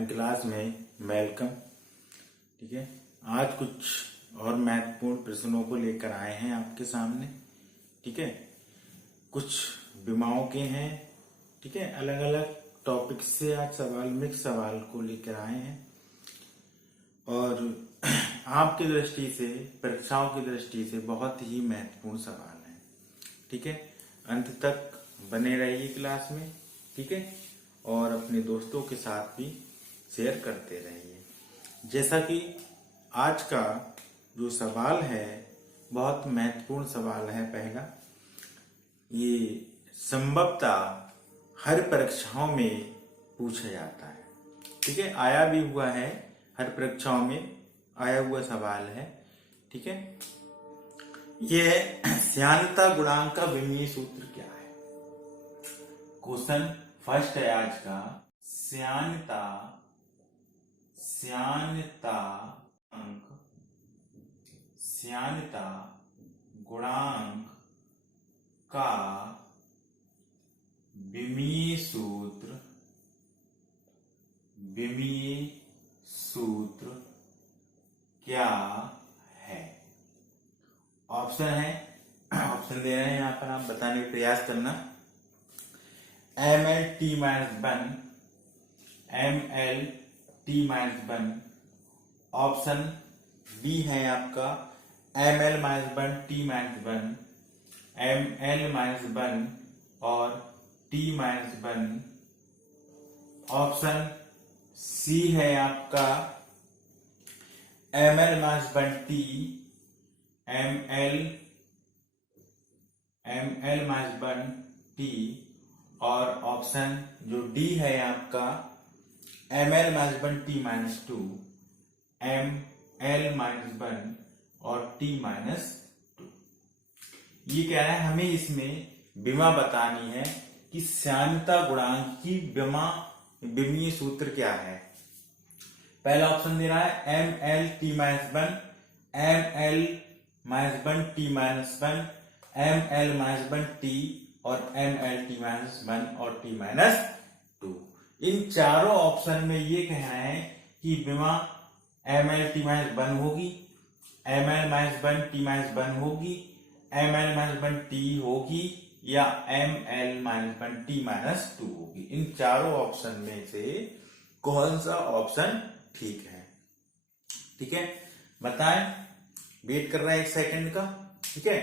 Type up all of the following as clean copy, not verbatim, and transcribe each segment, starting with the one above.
Online class में welcome. ठीक है, आज कुछ और महत्वपूर्ण प्रश्नों को लेकर आए हैं आपके सामने। ठीक है, कुछ विमाओं के हैं। ठीक है, अलग अलग टॉपिक से आज सवाल मिक्स सवाल को लेकर आए हैं और आपकी दृष्टि से, परीक्षाओं की दृष्टि से बहुत ही महत्वपूर्ण सवाल है। ठीक है, अंत तक बने रहिए क्लास में। ठीक है, और अपने दोस्तों के साथ भी शेयर करते रहिए। जैसा कि आज का जो सवाल है बहुत महत्वपूर्ण सवाल है। पहला, ये संभवतः हर परीक्षाओं में पूछा जाता है। ठीक है, आया भी हुआ है, हर परीक्षाओं में आया हुआ सवाल है। ठीक है, यह श्यानता गुणांक का विमीय सूत्र क्या है? क्वेश्चन फर्स्ट है आज का, श्यानता गुणांक का विमीय सूत्र क्या है? ऑप्शन है, ऑप्शन दे रहे हैं यहां पर, आप बताने का प्रयास करना। ml_1 ml_1, ऑप्शन बी है आपका ml-1 ml-1 और t-1, ऑप्शन सी है आपका ml-1 t और ऑप्शन जो डी है आपका ml-1 t-2 ml-1 और t-2। ये कह रहा है हमें इसमें विमा बतानी है कि श्यानता गुणांक की विमीय सूत्र क्या है। पहला ऑप्शन दे रहा है ml-1 ml-1 t-1 ml-1 t और ml-1 और t-2। इन चारों ऑप्शन में ये कह रहे हैं कि विमा ml-1 होगी, ml-1 t-1 होगी, ml-1 t होगी या ml-1 t-2 होगी। इन चारों ऑप्शन में से कौन सा ऑप्शन ठीक है? ठीक है, बताएं, वेट कर रहे हैं 1 सेकंड का। ठीक है,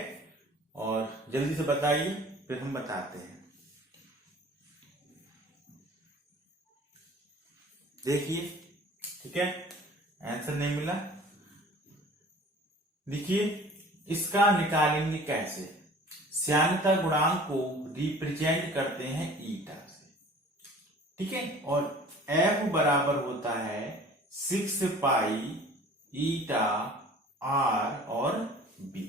और जल्दी से बताइए, फिर हम बताते हैं। देखिए, ठीक है, आंसर नहीं मिला। देखिए, इसका निकालेंगे कैसे? श्यानता गुणांक को रिप्रेजेंट करते हैं ईटा से। ठीक है, और F बराबर होता है 6 पाई ईटा R और B।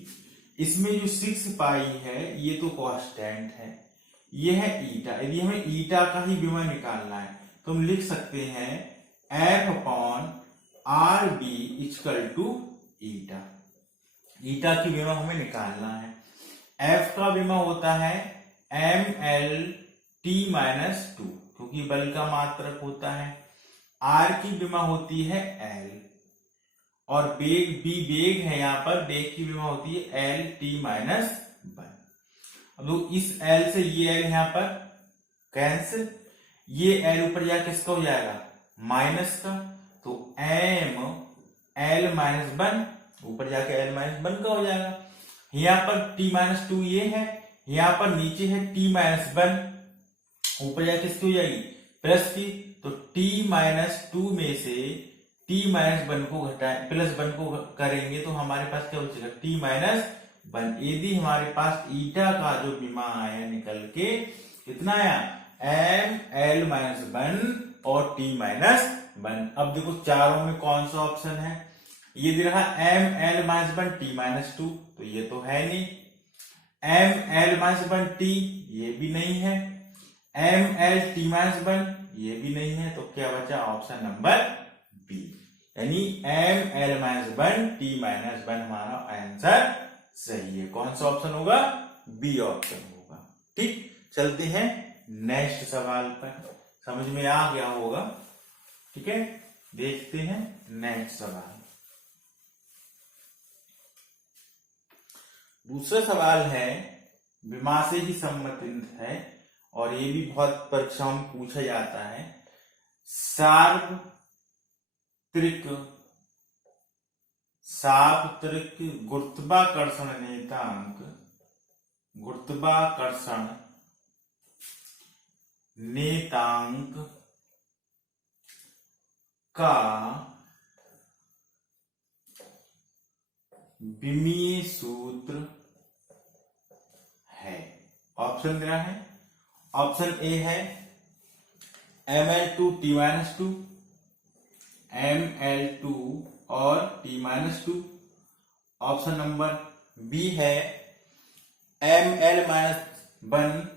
इसमें जो 6 पाई है ये तो कांस्टेंट है, ये है ईटा। यदि हमें ईटा का ही विमा निकालना है तो हम लिख सकते हैं F/RB = ईटा। ईटा की विमा हमें निकालना है। F का विमा होता है ml-t-2 क्योंकि बल का मात्रक होता है। R की विमा होती है L और वेग B वेग है, यहाँ पर वेग की विमा होती है l-t-1। अब इस L से ये L यहाँ पर कैंसिल, ये L ऊपर जाकर किसका हो जाएगा? माइनस का, तो ml-1 ऊपर जाके l-1 का हो जाएगा। यहाँ पर t-2 ये है, यहाँ पर नीचे है t-1, ऊपर जाके किसकी हो जाएगी? प्लस की। तो t-2 में से t-1 को घटाएं, +1 को करेंगे तो हमारे पास क्या बचेगा? t-1। यदि हमारे पास ईटा का जो विमा आया निकल के कितना आया? ml-1 और t-1। अब देखो चारों में कौन सा ऑप्शन है? ये दे रहा ml-1 t-2 तो ये तो है नहीं, ml-1 t ये भी नहीं है, ml-t-1 ये भी नहीं है, तो क्या बचा? ऑप्शन नंबर बी, यानी ml-1 t-1 हमारा आंसर सही है। कौन सा ऑप्शन होगा? बी ऑप्शन होगा। ठीक, चलते हैं नेक्स्ट सवाल पर। समझ में आ गया होगा। ठीक है, देखते हैं नेक्स्ट सवाल। दूसरा सवाल है, विमा से ही संबंधित है और ये भी बहुत परीक्षाओं में पूछा जाता है। सार्वत्रिक गुरुत्वाकर्षण नेतांक का विमीय सूत्र है। ऑप्शन दिया है, ऑप्शन ए है ml2t-2, ml2 और t-2। ऑप्शन नंबर बी है ml-1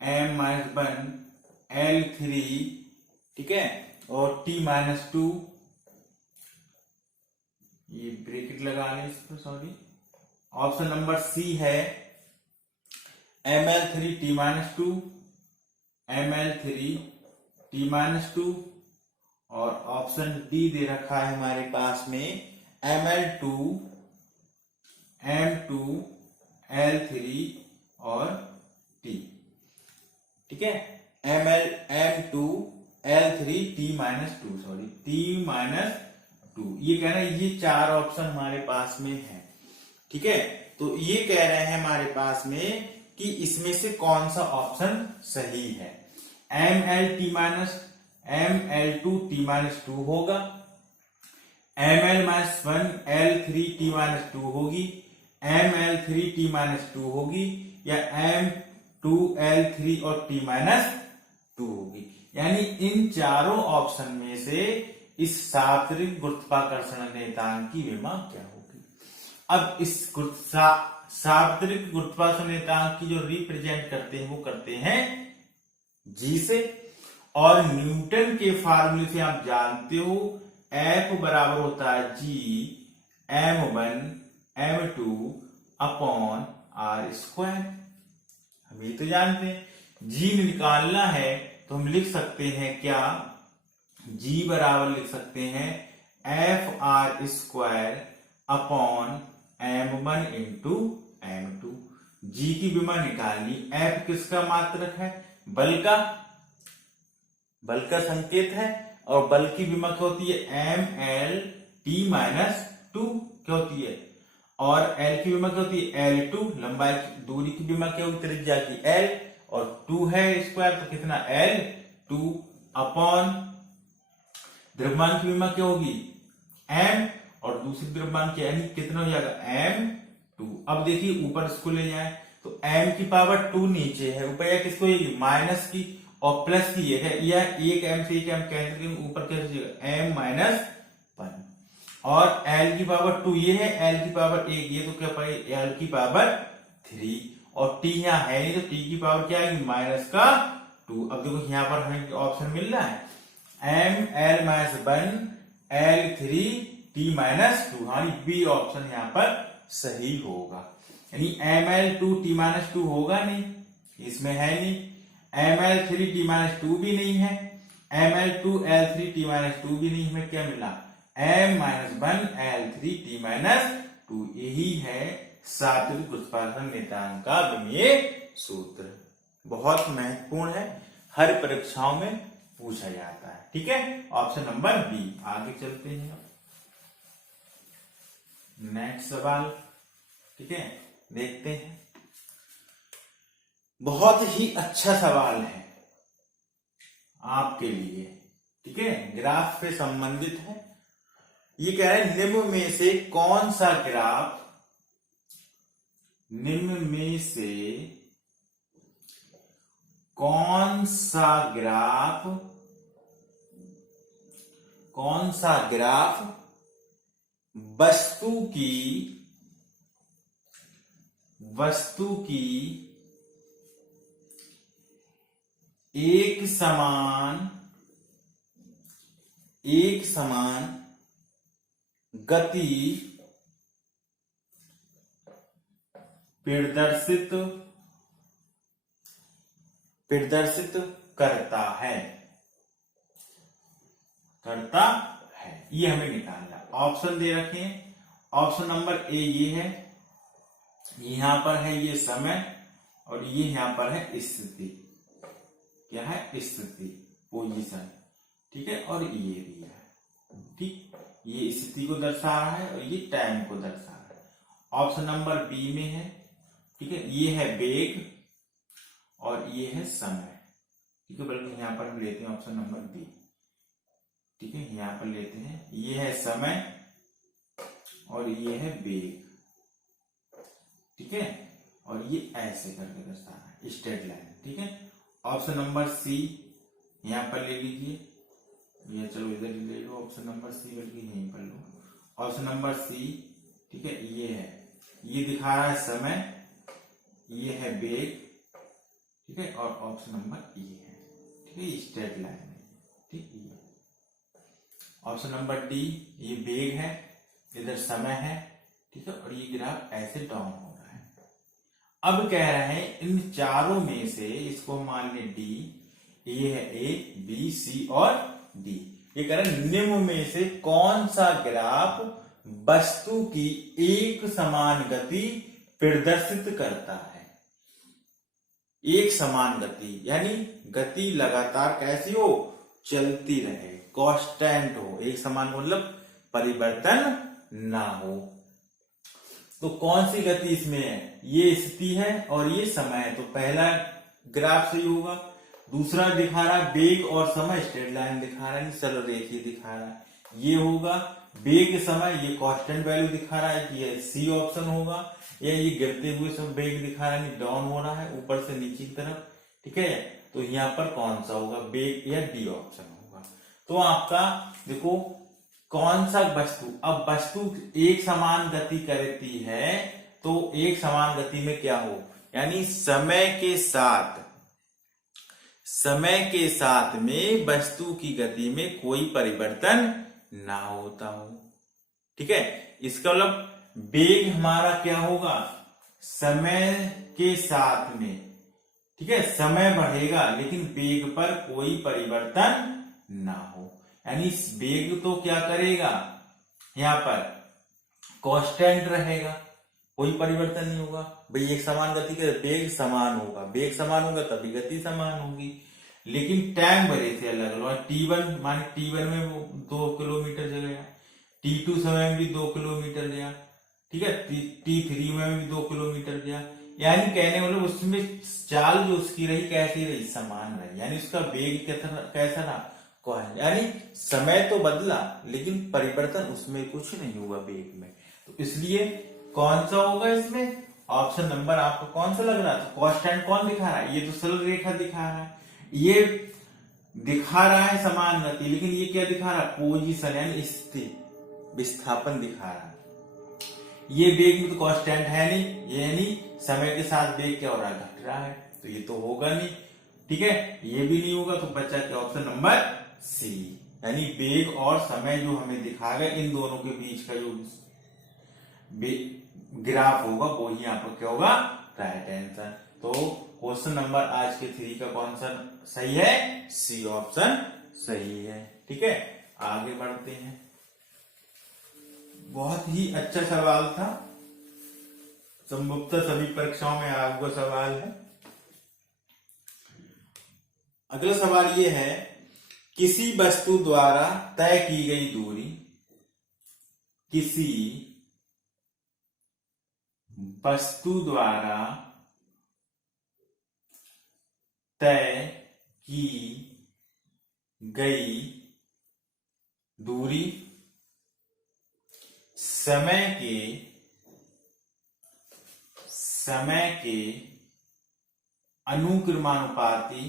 m-1 l3, ठीक है, और t-2, ये ब्रैकेट लगा लें इस पर, सॉरी। ऑप्शन नंबर सी है ml3t-2, ml3t-2, और ऑप्शन डी दे रखा है हमारे पास में ml2 m2 l3 और t, ठीक है, m2 l3 t-2, sorry t-2। ये कह रहे हैं ये चार ऑप्शन हमारे पास में है, ठीक है। तो ये कह रहे हैं हमारे पास में कि इसमें से कौन सा ऑप्शन सही है। ml2t-2 होगा, ml-1 l3t-2 होगी, ml3t-2 होगी, या m2 l3 और t-2 होगी। यानी इन चारों ऑप्शन में से इस सार्वत्रिक गुरुत्वाकर्षण नेतांक की विमा क्या होगी। अब इस सार्वत्रिक गुरुत्वाकर्षण नेतांक की जो रिप्रेजेंट करते हैं वो करते हैं जी से, और न्यूटन के फार्मूले से आप जानते हो F बराबर होता है G m1 m2 upon r²। हम ये तो जानते हैं। G निकालना है तो हम लिख सकते हैं क्या, G बराबर लिख सकते हैं FR² upon m1 into m2। G की विमा निकालनी। F किसका मात्रक है, बल का संकेत है, और बल की विमा क्या होती है mlt-2 क्या होती है, और L की विमा क्या होती है L2, लंबाई की दूरी की विमा क्या होगी त्रिज्या की L, और 2 है स्क्वायर तो कितना L2 अपॉन द्रव्यमान की विमा क्या होगी m, और दूसरी द्रव्यमान की यानी कितना हो जाएगा m2। अब देखिए ऊपर इसको ले जाए तो m की पावर 2 नीचे है, ऊपर या किसको माइनस की और प्लस की है, या एक m से एक m कैंसिल करके ऊपर क्या m-1, और l की पावर 2 ये है, l की पावर 1 ये, तो क्या पाए l की पावर 3, और t यहाँ है नहीं तो t की पावर क्या आएगी -2। अब देखो यहाँ पर हमें ऑप्शन मिल रहा है ml-1 l3 t-2, हमारी बी ऑप्शन यहाँ पर सही होगा। यानी ml2t-2 होगा नहीं, इसमें है नहीं, ml3t-2 भी नहीं है, ml2l3t-2 भी नहीं, हमें क्या मिला m-1 l3t-2। यही है सार्वत्रिक गुरुत्वाकर्षण नेतांक का विमीय सूत्र। बहुत महत्वपूर्ण है, हर परीक्षाओं में पूछा जाता है, ठीक है। Option number B. आगे चलते हैं नेक्स्ट सवाल, ठीक है, देखते हैं। बहुत ही अच्छा सवाल है आपके लिए, ठीक है, ग्राफ से संबंधित है। ये कह रहे हैं निम्न में से कौन सा ग्राफ वस्तु की एक समान गति प्रदर्शित करता है। करता है, ये हमें निकालना है। ऑप्शन दे रखे हैं, ऑप्शन नंबर ए ये है, यहां पर है ये समय और ये यहां पर है स्थिति। क्या है? स्थिति, पोजीशन। ठीक है, और ये भी है। ठीक, ये स्थिति को दर्शा रहा है और ये टाइम को दर्शा रहा है। ऑप्शन नंबर बी में है, ठीक है, ये है वेग और ये है समय। ठीक है, बल्कि यहां पर हम लेते हैं ऑप्शन नंबर बी। ठीक है, यहां पर लेते हैं, ये है समय और ये है वेग। ठीक है, और ये ऐसे करके दर्शाना है, स्ट्रेट लाइन। ठीक है, ऑप्शन नंबर सी यहां पर ले लीजिए, ये चलो इधर ले लो ऑप्शन नंबर सी, बल्कि यहीं पर लो ऑप्शन नंबर सी। ठीक है, ये है, ये दिखा रहा है समय, ये है वेग। ठीक है, और ऑप्शन नंबर ये है। ठीक है, स्ट्रेट लाइन है। ठीक, ये ऑप्शन नंबर डी, ये वेग है, इधर समय है। ठीक है, और ये ग्राफ ऐसे डाउन हो रहा है। अब कह रहे हैं इन चारों में से, इसको मान ले डी, ये है ए, बी, सी और डी। ये कह रहे हैं निम्न में से कौन सा ग्राफ वस्तु की एक समान गति प्रदर्शित करता है। एक समान गति यानी गति लगातार कैसी हो? चलती रहे, कांस्टेंट हो। एक समान मतलब परिवर्तन ना हो। तो कौन सी गति इसमें है? ये स्थिति है और ये समय है, तो पहला ग्राफ सही होगा। दूसरा दिखा रहा है वेग और समय, स्ट्रेट लाइन दिखा रहा है, सरल रेखीय दिखा रहा है, ये होगा। वेग समय, ये कांस्टेंट वैल्यू दिखा रहा है, ये सी ऑप्शन होगा। या ये गिरते हुए सब वेग दिखा रहा है, डाउन हो रहा है ऊपर से नीचे की तरफ। ठीक है, तो यहाँ पर कौन सा होगा? वेग या डी ऑप्शन होगा। तो आपका देखो कौन सा वस्तु, अब वस्तु एक समान गति करती है, तो एक समान गति में क्या हो, यानी समय के साथ में वस्तु की गति में कोई परिवर्तन ना होता हो। ठीक है, इसका मतलब वेग हमारा क्या होगा? समय के साथ में। ठीक है, समय बढ़ेगा लेकिन वेग पर कोई परिवर्तन ना हो, यानी वेग तो क्या करेगा? यहां पर कांस्टेंट रहेगा, कोई परिवर्तन नहीं होगा। भाई एक समान गति के वेग समान होगा, वेग समान होगा तभी गति समान होगी, लेकिन टाइम बढ़े से अलग अलग। T1 माने T1 में वो 2 किलोमीटर गया, T2 समय में भी 2 किलोमीटर गया। ठीक है, T3 में भी 2 किलोमीटर गया, यानी कहने मतलब उसमें चाल जो उसकी रही कैसी रही? समान रही, यानी उसका वेग कैसा रहा? यानी समय तो बदला लेकिन परिवर्तन उसमें कुछ नहीं हुआ वेग में। तो इसलिए कौन सा होगा इसमें? ऑप्शन नंबर आपको कौन सा लग रहा था? कांस्टेंट कौन दिखा रहा है? ये तो सरल रेखा दिखा रहा है, ये दिखा रहा है समान गति, लेकिन ये क्या दिखा रहा है? पोजीशन यानी स्थिति, विस्थापन दिखा रहा है। ये वेग में तो कांस्टेंट है नहीं, यानी समय के साथ वेग क्या हो रहा है? घट रहा है, तो ये तो होगा नहीं। ठीक है, ये भी नहीं होगा, तो बचा क्या? ऑप्शन नंबर सी, यानी वेग और समय जो हमें दिखा गया, इन दोनों के बीच का जो ग्राफ होगा वो ही यहाँ पर क्या होगा? Right answer. तो क्वेश्चन नंबर आज के 3 का कौन सा सही है? सी ऑप्शन सही है। ठीक है, आगे बढ़ते हैं। बहुत ही अच्छा सवाल था, संभवतः सभी परीक्षाओं में आया हुआ सवाल है। अगला सवाल ये है, किसी वस्तु द्वारा तय की गई दूरी, किसी वस्तु द्वारा तय की गई दूरी समय के अनुक्रमानुपाती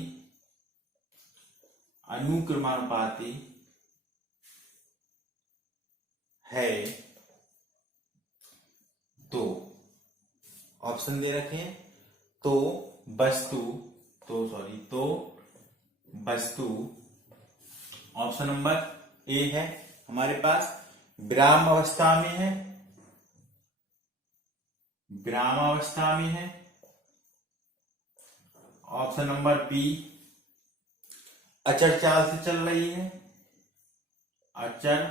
है, तो ऑप्शन दे रखे हैं। तो वस्तु ऑप्शन नंबर ए है हमारे पास, विराम अवस्था में है। ऑप्शन नंबर बी, अचर चाल से चल रही है। अचर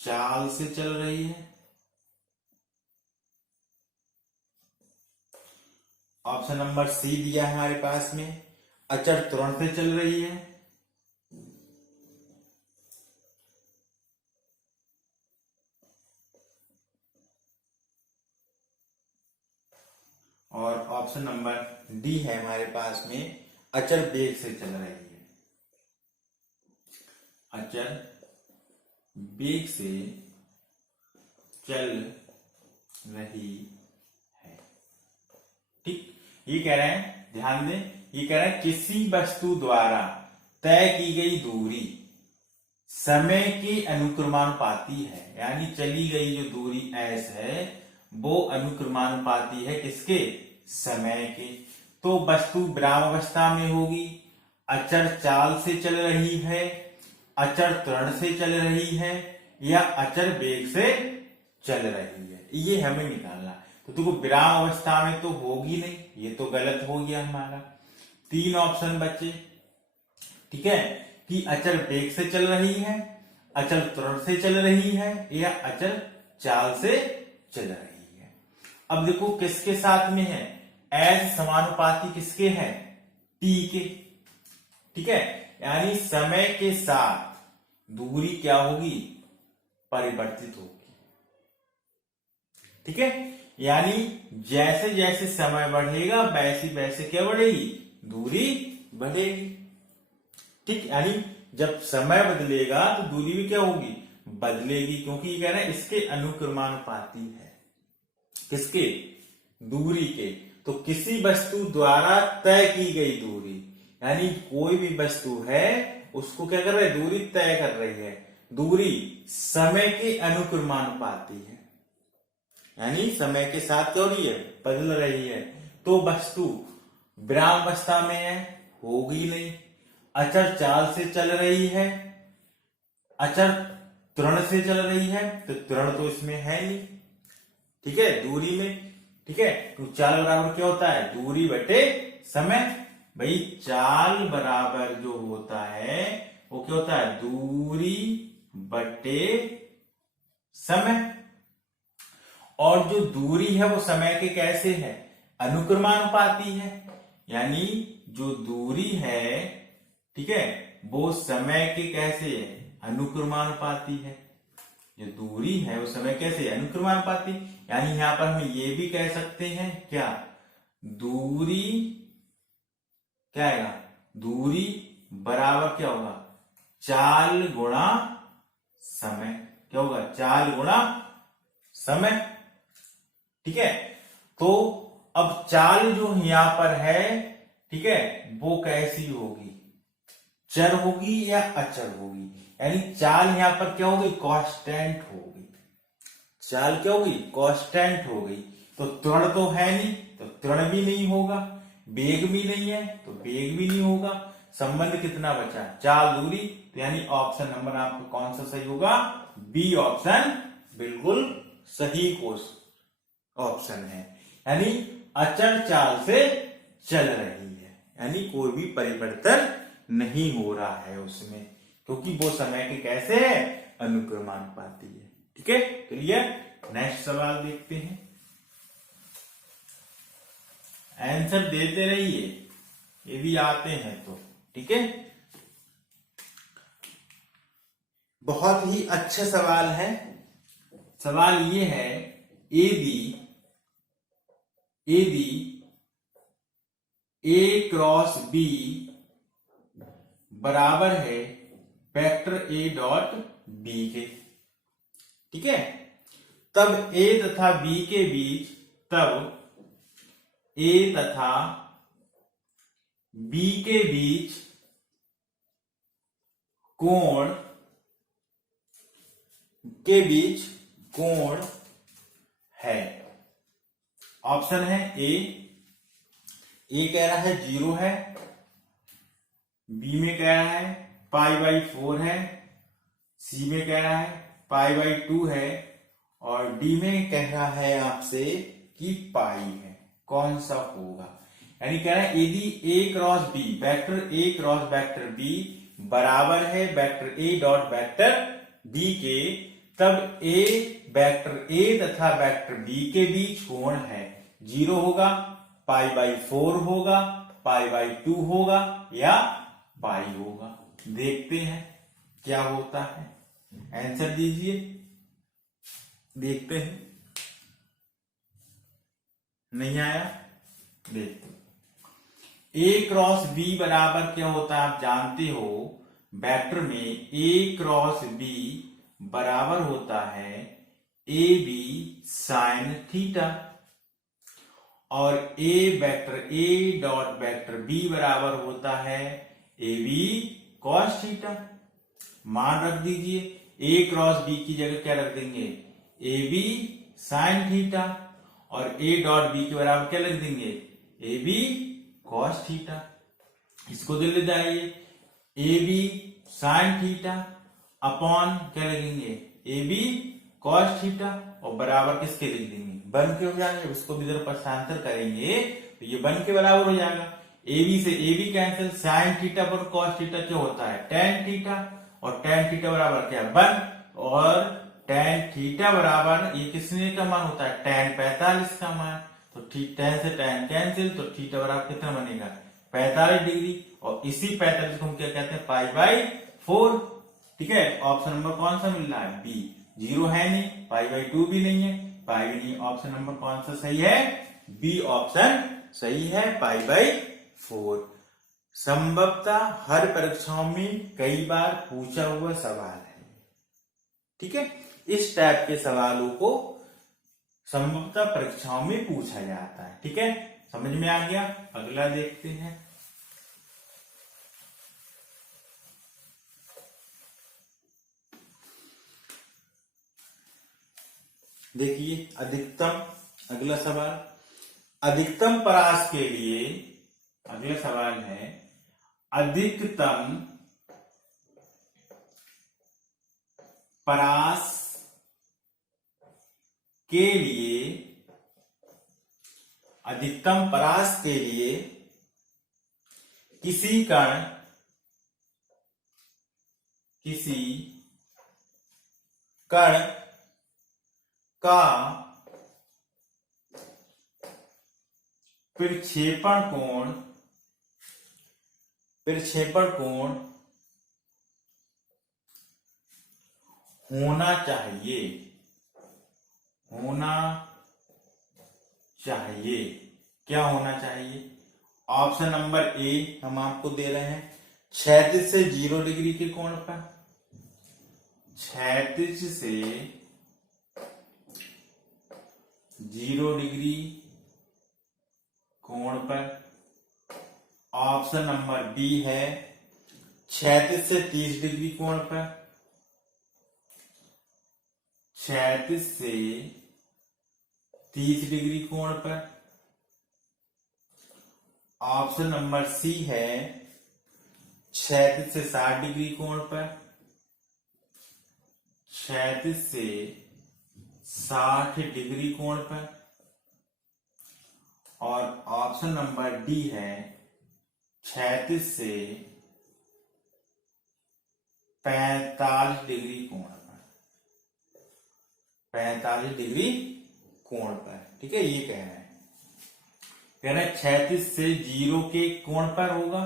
चाल से चल रही है। ऑप्शन नंबर सी दिया है हमारे पास में, अचर त्वरण से चल रही है। और ऑप्शन नंबर डी है हमारे पास में, अचर वेग से चल रही है। अचर वेग से चल रही है। ठीक, ये कह रहे हैं, ध्यान दें, ये कह रहे हैं किसी वस्तु द्वारा तय की गई दूरी समय के अनुक्रमानुपाती है। यानी चली गई जो दूरी s है वो अनुक्रमानुपाती है किसके? समय के। तो वस्तु विरामावस्था में होगी, अचर चाल से चल रही है, अचर त्वरण से चल रही है, या अचर वेग से चल रही है, ये हमें निकालना। तो देखो विराम अवस्था में तो होगी नहीं, ये तो गलत हो गया हमारा। 3 ऑप्शन बचे, ठीक है, कि अचर वेग से चल रही है, अचर त्वरण से चल रही है, या अचर चाल से चल रही है। अब देखो किसके साथ में है? एस समानुपाती किसके है? टी के। ठीक है, यानी समय के साथ दूरी क्या होगी? परिवर्तित होगी। ठीक है, यानी जैसे जैसे समय बढ़ेगा वैसे वैसे क्या बढ़ेगी? दूरी बढ़ेगी। ठीक, यानी जब समय बदलेगा तो दूरी भी क्या होगी? बदलेगी, क्योंकि ये कह रहे हैं इसके अनुक्रमानुपाती है। किसके? दूरी के। तो किसी वस्तु द्वारा तय की गई दूरी, यानी कोई भी वस्तु है उसको क्या कर रहे हैं? दूरी तय कर रही है। दूरी समय के अनुक्रमानुपाती है, यानी समय के साथ क्या हो रही है? बदल रही है। तो वस्तु विराम अवस्था में है, होगी नहीं। अचर चाल से चल रही है, अचर त्वरण से चल रही है, तो त्वरण तो इसमें है नहीं। ठीक है, दूरी में। ठीक है, तो चाल बराबर क्या होता है? दूरी बटे समय। भाई चाल बराबर जो होता है वो क्या होता है? दूरी बटे समय। और जो दूरी है वो समय के कैसे है? अनुक्रमानुपाती है। यानी जो दूरी है, ठीक है, वो समय के कैसे है? अनुक्रमानुपाती है। जो दूरी है वो समय कैसे? अनुक्रमानुपाती। यानी यहां पर हम ये भी कह सकते हैं क्या? दूरी क्या आएगा? दूरी बराबर क्या होगा? चाल गुणा समय। क्या होगा? चाल गुणा समय। ठीक है, तो अब चाल जो यहां पर है, ठीक है, वो कैसी होगी? चर होगी या अचर होगी? यानी चाल यहां पर क्या होगी? कांस्टेंट होगी। चाल क्या होगी? कांस्टेंट होगी। तो त्वरण तो है नहीं, तो त्वरण भी नहीं होगा। वेग भी नहीं है, तो वेग भी नहीं होगा। संबंध कितना बचा? चाल दूरी। तो यानी ऑप्शन नंबर आपका कौन सा सही होगा? बी ऑप्शन बिल्कुल सही ऑप्शन है। यानी अचर चाल से चल रही है, यानी कोई भी परिवर्तन नहीं हो रहा है उसमें, क्योंकि वो समय के कैसे है? अनुक्रमानुपाती है। ठीक है, क्लियर? नेक्स्ट सवाल देखते हैं। आंसर देते रहिए यदि आते हैं तो। ठीक है, बहुत ही अच्छा सवाल है। सवाल ये है, यदि ए क्रॉस बी बराबर है वेक्टर ए डॉट बी के, ठीक है, तब ए तथा बी के बीच, तब ए तथा बी के बीच कोण है। ऑप्शन है ए कह रहा है 0 है, बी में कह रहा है π/4 है, सी में कह रहा है π/2 है, और डी में कह रहा है आपसे कि पाई है। कौन सा होगा? यानी कह रहा है यदि A cross B, vector A cross vector B बराबर है vector A dot vector B के, तब ए वेक्टर ए तथा वेक्टर बी के बीच कोण है 0 होगा, π/4 होगा, π/2 होगा या पाई होगा। देखते हैं क्या होता है, आंसर दीजिए, देखते हैं। नहीं आया, देखते। ए क्रॉस बी बराबर क्या होता है आप जानते हो, वेक्टर में ए क्रॉस बी बराबर होता है ए बी साइन थीटा, और A vector A dot vector B बराबर होता है ए बी कॉस थीटा। मान रख दीजिए, ए क्रॉस बी की जगह क्या रख देंगे, ए बी साइन थीटा, और ए डॉट बी के बराबर क्या लिख देंगे, ए बी कॉस थीटा। इसको दिल जाइए, A B sine theta upon क्या लिखेंगे, ए बी कॉस थीटा, और बराबर किसके लिख देंगे, बन के हो जाएंगे। उसको भी जरा पक्षांतर करेंगे तो ये बन के बराबर हो जाएगा। ए बी से A B cancel, sine theta पर कॉस थीटा क्या होता है टेन थीटा, और टेन थीटा बराबर क्या वन, और टेन थीटा बराबर ये किसने का मान होता है टेन 45 का मान, तो टेन से टेन कैंसिल, तो थीटा बराबर कितना बनेगा 45 डिग्री, और इसी 45 को हम क्या कहते हैं π/4। ठीक है, ऑप्शन नंबर कौन सा मिल रहा है, बी। 0 है नहीं, π/2 भी नहीं है, पाई भी नहीं, ऑप्शन नंबर कौन सा सही है, बी ऑप्शन सही है, π/4। संभवतः हर परीक्षाओं में कई बार पूछा हुआ सवाल है। ठीक है, इस टाइप के सवालों को संभवतः परीक्षाओं में पूछा जाता है। ठीक है, समझ में आ गया। अगला देखते हैं। देखिए अधिकतम, अगला सवाल, अधिकतम परास के लिए अगला सवाल है, अधिकतम परास के लिए, अधिकतम परास के लिए किसी कण का प्रक्षेपण कोण होना चाहिए। क्या होना चाहिए, ऑप्शन नंबर ए हम आपको दे रहे हैं, क्षैतिज से 0 डिग्री के कोण पर, क्षैतिज से 0 डिग्री कोण पर। ऑप्शन नंबर बी है क्षैतिज से 30 डिग्री कोण पर, क्षैतिज से 30 डिग्री कोण पर। ऑप्शन नंबर सी है क्षैतिज से 60 डिग्री कोण पर, क्षैतिज से 60 डिग्री कोण पर। और ऑप्शन नंबर डी है क्षैतिज से 45 डिग्री कोण पर, 45 डिग्री कोण पर। ठीक है, ये कह रहे हैं क्षैतिज से 0 के कोण पर होगा,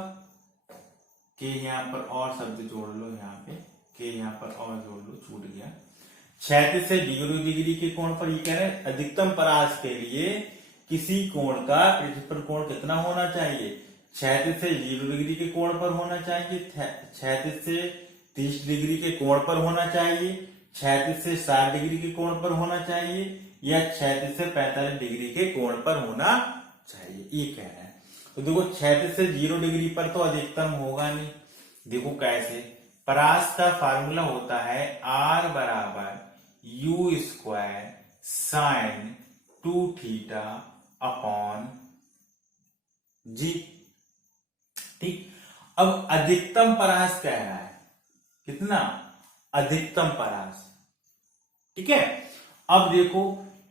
के यहां पर और शब्द जोड़ लो, यहाँ पे के यहां पर और जोड़ लो, छूट गया। क्षैतिज से 0 डिग्री के कोण पर, ये कह रहे हैं अधिकतम परास के लिए किसी कोण का प्रक्षेपण कोण कितना होना चाहिए, क्षैतिज से 0 डिग्री के कोण पर होना चाहिए, क्षैतिज से 30 डिग्री के कोण पर होना चाहिए, क्षैतिज से 60 डिग्री के कोण पर होना चाहिए, या क्षैतिज से 45 डिग्री के कोण पर होना चाहिए, ये कह रहे हैं। तो देखो क्षैतिज से 0 डिग्री पर तो अधिकतम होगा नहीं। देखो कैसे, परास का फार्मूला होता है R बराबर u² साइन 2 थीटा अपॉन जी। ठीक, अब अधिकतम परास कह रहा है, कितना अधिकतम परास। ठीक है, अब देखो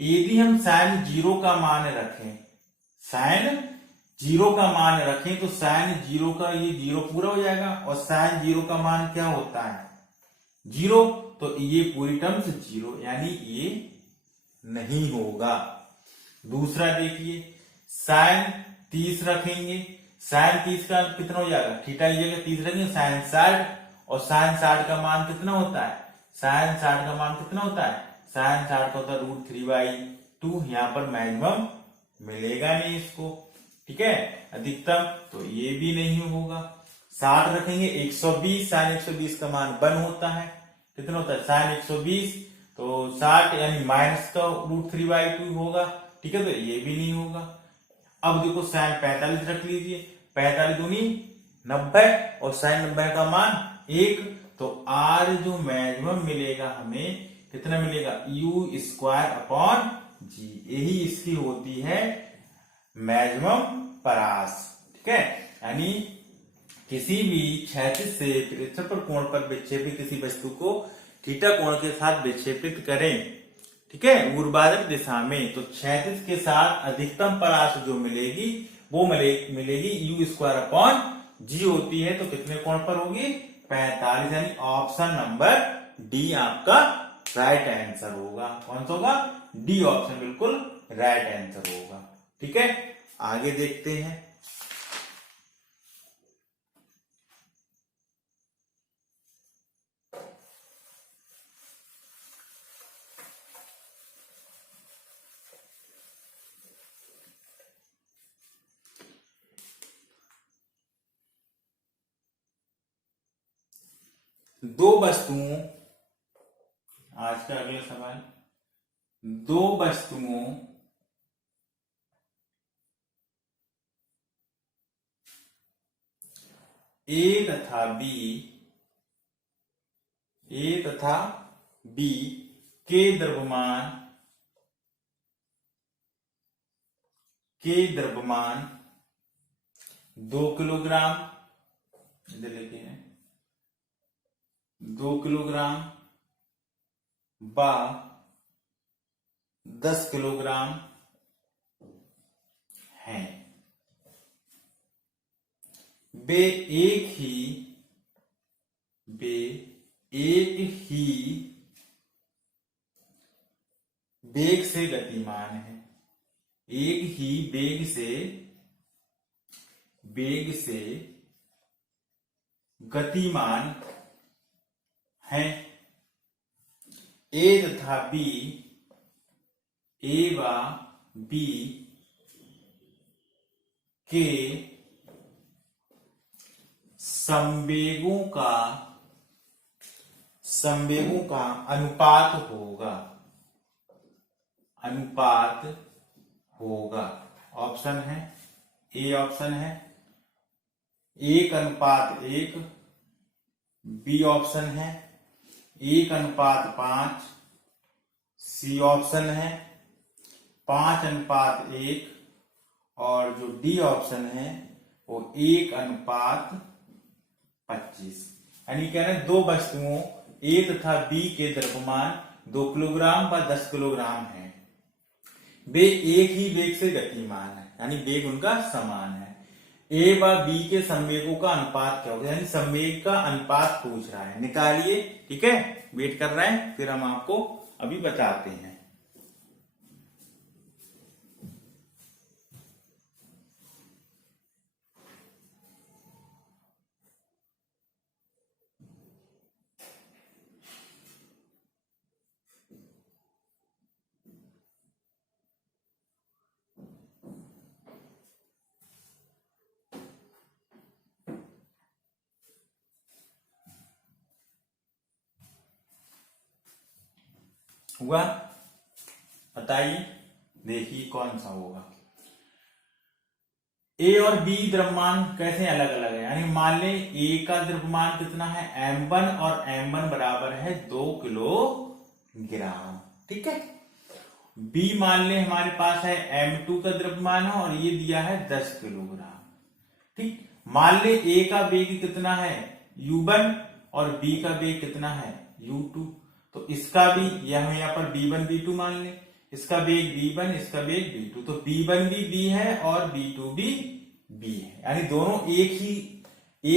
यदि हम साइन 0 का मान रखें, साइन जीरो का मान रखें तो साइन जीरो का ये जीरो पूरा हो जाएगा, और साइन जीरो का मान क्या होता है? जीरो। तो ये पूरी टर्म्स जीरो, यानी ये नहीं होगा। दूसरा देखिए, साइन 30 रखेंगे, साइन 30 का कितना हो जाएगा? थीटा की जगह 30 रखेंगे, साइन 60, और साइन 60 का मान कितना होता है? साइन 60 का मान कितना होता है? साइन 60 का होता है √3/2। यहाँ पर मैक्सिमम मिलेगा नहीं इसको, ठीक है। अधिकतम तो ये भी नहीं होगा। 60 रखेंगे, 120, साइन 120 का मान 1 होता है, कितना होता है? साइन 120, तो 60 यानी माइनस का √3/2 होगा, ठीक है। तो ये भी नहीं होगा। अब देखो साइन 45 रख लीजिए, 45 दूनी 90, और साइन 90 का मान 1। तो आर जो मैक्सिमम मिलेगा हमें, कितना मिलेगा? u²/g। यही इसकी होती है मैक्सिमम परास, ठीक है। यानी किसी भी क्षैतिज से प्रक्षेपण कोण पर विक्षेपित किसी वस्तु को थीटा कोण के साथ विक्षेपित करें, ठीक है, ऊर्ध्वाधर दिशा में, तो क्षैतिज के साथ अधिकतम परास जो मिलेगी वो मिलेगी u²/g होती है। तो कितने कोण पर होगी? 45, यानी ऑप्शन नंबर डी आपका राइट आंसर होगा। कौन सा होगा? डी ऑप्शन बिल्कुल राइट आंसर होगा, ठीक है। आगे देखते हैं। दो वस्तुओं, आज का अगला सवाल, दो वस्तुओं ए तथा बी के द्रव्यमान 2 किलोग्राम, इधर लेके हैं, 2 किलोग्राम बा 10 किलोग्राम हैं। वे एक ही वेग से गतिमान है, एक ही वेग से गतिमान है। ए तथा बी, ए व बी के संवेगों का अनुपात होगा। ऑप्शन है, ए ऑप्शन है 1:1, बी ऑप्शन है 1:5, सी ऑप्शन है 5:1, और जो डी ऑप्शन है वो 1:25। यानी कह रहे हैं दो वस्तुओं ए तथा बी के द्रव्यमान 2 किलोग्राम व 10 किलोग्राम है, वे एक ही वेग से गतिमान है, यानी वेग उनका समान है। ए व बी के संवेगों का अनुपात क्या होगा? यानी संवेग का अनुपात पूछ रहा है, निकालिए, ठीक है। वेट कर रहे हैं, फिर हम आपको अभी बताते हैं। हुआ? बताइए, देखिए कौन सा होगा। ए और बी द्रव्यमान कैसे अलग अलग है? यानी मान लें ए का द्रव्यमान कितना है? m1, और m1 बराबर है 2 किलोग्राम, ठीक है। बी मान लें हमारे पास है m2 का द्रव्यमान है, और ये दिया है 10 किलोग्राम, ठीक। मान लें ए का वेग कितना है? u1, और बी का वेग कितना है? u2। तो इसका भी हम यहाँ पर b1 b2 मान लें, इसका वेग b1, इसका वेग b2, तो b1 भी b है और b2 भी बी है, यानी दोनों एक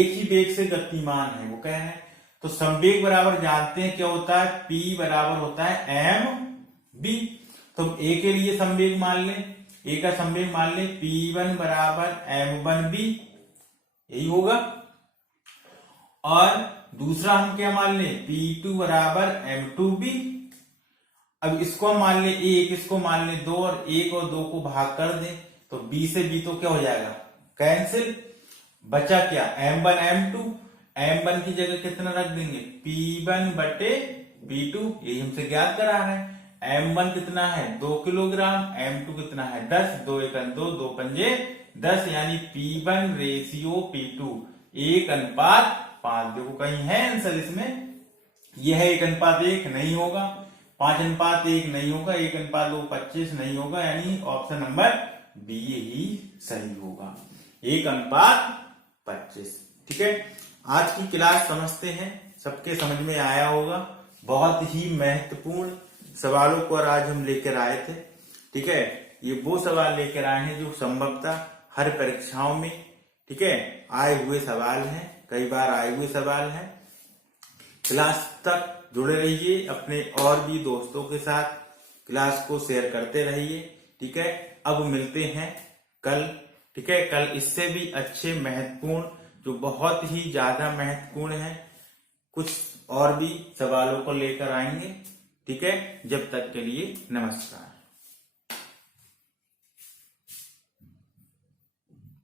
ही वेग से गतिमान है। वो क्या है, तो संवेग बराबर जानते हैं क्या होता है, P बराबर होता है एम बी। तो ए के लिए संवेग मान लें, ए का संवेग मान लें P1 बराबर m1b, यही होगा। और दूसरा हम क्या मान लें, P2 बराबर m2b। अब इसको हम मान लें एक, इसको मान लें दो, और एक और दो को भाग कर दें तो b से b तो क्या हो जाएगा, कैंसिल। बचा क्या, m1 m2, m1 की जगह कितना रख देंगे, P1 बटे P2, यही हमसे ज्ञात करा है। m1 कितना है 2 किलोग्राम, m2 कितना है 10, 2 एकन 2, 2 पंजे 10, यानी P1 रेशियो P2 1:5। देखो कहीं है आंसर इसमें, यह है 1:1 नहीं होगा, 5:1 नहीं होगा, 1:2 25 नहीं होगा, यानी ऑप्शन नंबर बी ही सही होगा, 1:25। ठीक है, आज की क्लास समझते हैं, सबके समझ में आया होगा। बहुत ही महत्वपूर्ण सवालों को आज हम लेकर आए थे। ठीक है, ये वो सवाल लेकर आए हैं जो संभवतः हर परीक्षाओं में, ठीक है, आए हुए सवाल हैं, कई बार आए हुए सवाल हैं। क्लास तक जुड़े रहिए, अपने और भी दोस्तों के साथ क्लास को शेयर करते रहिए। ठीक है, अब मिलते हैं कल। ठीक है, कल इससे भी अच्छे महत्वपूर्ण, जो बहुत ही ज्यादा महत्वपूर्ण है, कुछ और भी सवालों को लेकर आएंगे। ठीक है, जब तक के लिए नमस्कार।